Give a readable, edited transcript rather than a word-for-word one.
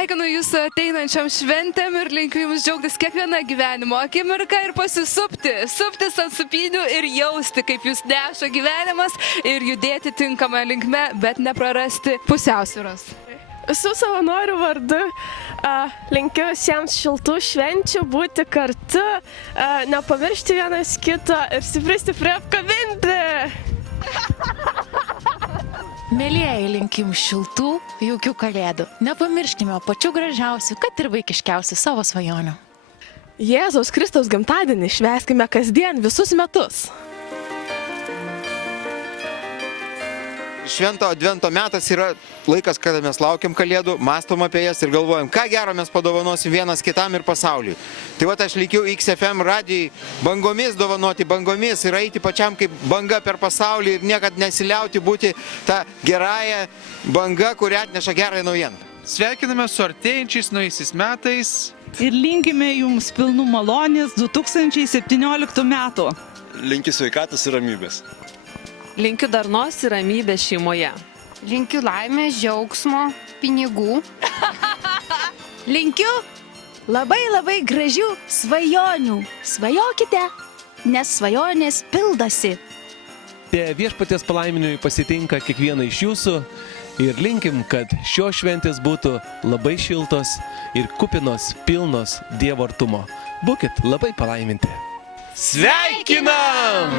sveikinu Jūsų ateinančiam šventėm ir linkiu Jums džiaugtis kiekvieną gyvenimo akimirką ir suptis ant supynių ir jausti, kaip Jūs neša gyvenimas ir judėti tinkamą linkme, bet neprarasti pusiausvyros. Visų savanorių vardu linkiu visiems šiltų švenčių, būti kartu, nepamiršti vienas kito ir stipriai apkabinti. Mielieji, linkim šiltų, jaukių kalėdų. Nepamirškime pačių gražiausių, kad ir vaikiškiausių savo svajonių. Jėzaus Kristaus gimtadienį švęskime kasdien visus metus. Švento advento metas yra laikas, kada mes laukiam kalėdų, mąstom apie jas ir galvojam, ką gero mes padovanosim vienas kitam ir pasauliui. Tai va, aš likiu XFM radijai bangomis dovanoti bangomis ir eiti pačiam kaip banga per pasaulį ir niekad nesiliauti būti tą gerąją bangą, kuri atneša gerąją naujieną. Sveikiname su artėjančiais naujaisiais metais. Ir linkime Jums pilnų malonės 2017 metų. Linkiu sveikatos ir ramybės. Linkiu darnos ir ramybės šeimoje. Linkiu laimės, džiaugsmo, pinigų. Linkiu labai gražių svajonių. Svajokite, nes svajonės pildosi. Tie viešpaties palaiminimai pasitinka kiekvieną iš jūsų ir linkim, kad šios šventės būtų labai šiltos ir kupinos, pilnos Dievo artumo. Būkit labai palaiminti. Sveikinam!